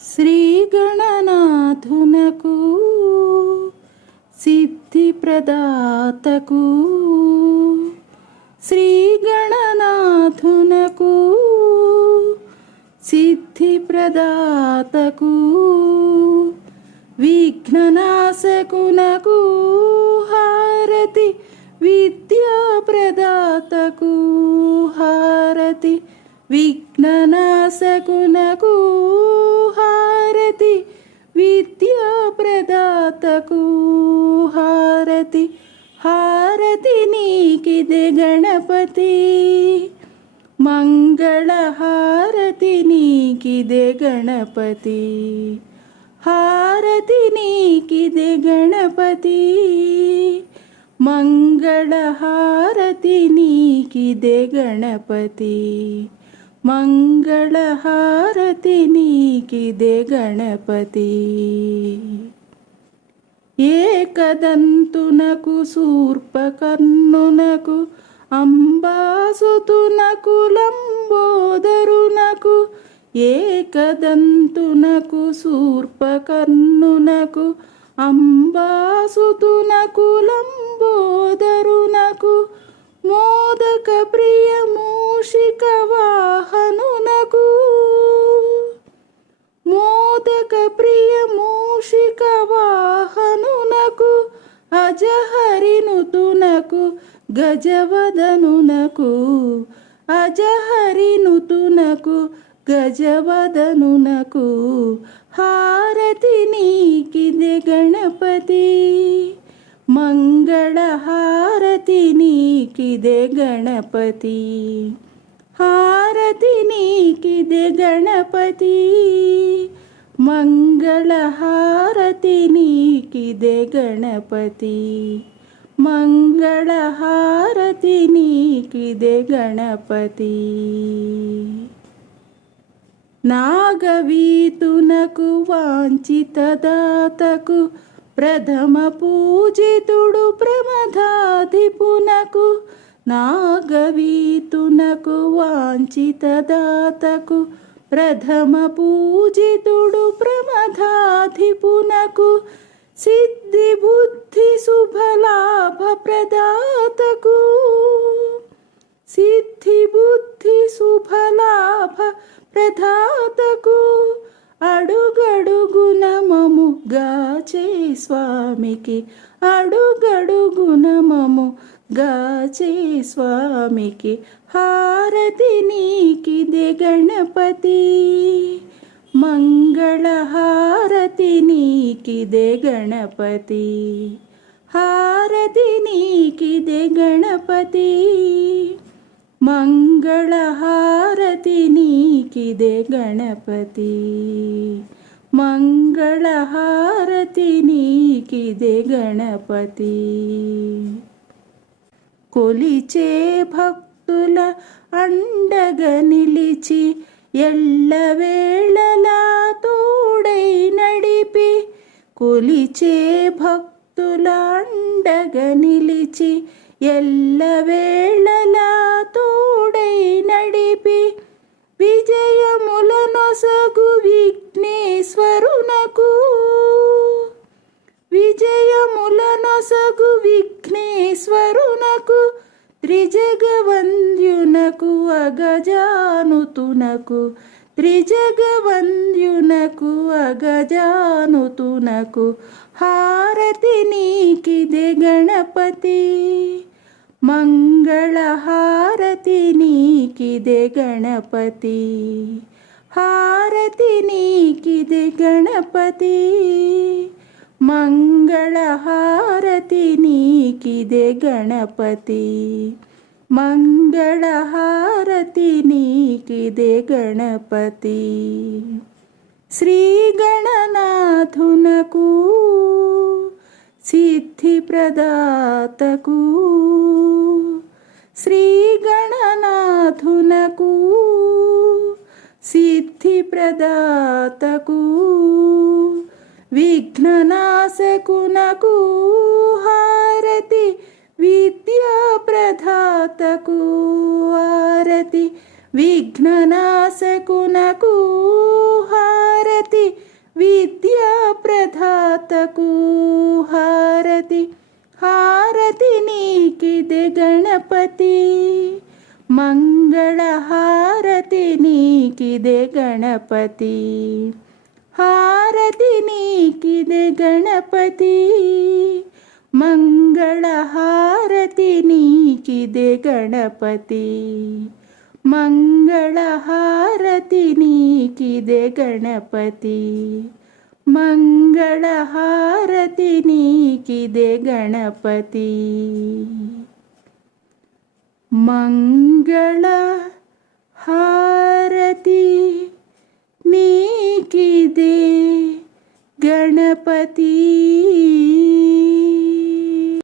శ్రీ గణనాథునకు సిద్ధి ప్రదాతకు శ్రీ గణనాథునకు సిద్ధి ప్రదాతకు విఘ్ననాశకునకు హారతి విద్యా ప్రదాతకు హారతి విఘ్ననాశకునకు హారతి విద్యా ప్రదాతకు హారతి హారతి నీకిదే గణపతి మంగళ హారతి నీకిదే గణపతి హారతి నీకిదే గణపతి మంగళ హారతి నీకిదే గణపతి మంగళ హారతి నీకిదే గణపతి ఏకదంతునకు శూర్పకర్ణునకు అంబాసుతునకు లంబోదరునకు ఏకదంతునకు శూర్పకర్ణునకు అంబాసుతునకు లంబోదరునకు మోదక ప్రియ మూషిక వాహనునకు మోదక ప్రియ మూషిక వాహనునకు అజహరినుతునకు గజవదనునకు అజహరినుతునకు గజవదనునకు హారతి నీకిదే గణపతి మంగళ హారతి నీకిదే గణపతి హారతి నీకిదే గణపతి మంగళ హారతి నీకిదే గణపతి మంగళ హారతి నీకిదే గణపతి నాగవీతునకు వాంఛితదాతకు ప్రథమ పూజితుడు ప్రమదాధిపునకు నాగవీతునకు వాంఛితదాతకు ప్రథమ పూజితుడు ప్రమదాధిపునకు సిద్ధి బుద్ధి శుభలాభ ప్రదాతకు సిద్ధి బుద్ధి శుభలాభ ప్రదాతకు అడుగడుగున మము గాచే స్వామికి అడుగడుగున మము గాచే స్వామికి హారతి నీకిదే గణపతి మంగళ హారతి నీకిదే గణపతి హారతి నీకిదే గణపతి మంగళ హారతి నీకిదే గణపతి మంగళ హారతి నీకిదే గణపతి కొలిచే భక్తుల అండగా నిలిచి ఎల్లవేళలా తోడై నడిపి కొలిచే భక్తుల అండగా నిలిచి ఎల్లవేళలా తోడై నడిపి విజయములనొసగు విఘ్నేశ్వరునకు విజయములనొసగు విఘ్నేశ్వరునకు త్రిజగవంద్యునకు అగజానుతునకు త్రిజగవంద్యునకు అగజానుతునకు హారతి నీకిదే గణపతి మంగళ హారతి నీకిదే గణపతి హారతి నీకిదే గణపతి మంగళ హారతి నీకిదే గణపతి మంగళ హారతి నీకిదే గణపతి శ్రీ గణనాథునకు సిద్ధి ప్రదాతకు శ్రీ గణనాథునకు సిద్ధి ప్రదాతకు విఘ్ననాశకునకు హారతి విద్యా ప్రదాతకు హారతి విఘ్ననాశకునకు హారతి హారతి నీకిదే గణపతి, హారతి నీకిదే గణపతి, మంగళ హారతి నీకిదే గణపతి, మంగళ హారతి నీకిదే గణపతి, మంగళ హారతి నీకిదే గణపతి, మంగళ హారతి నీకిదే గణపతి.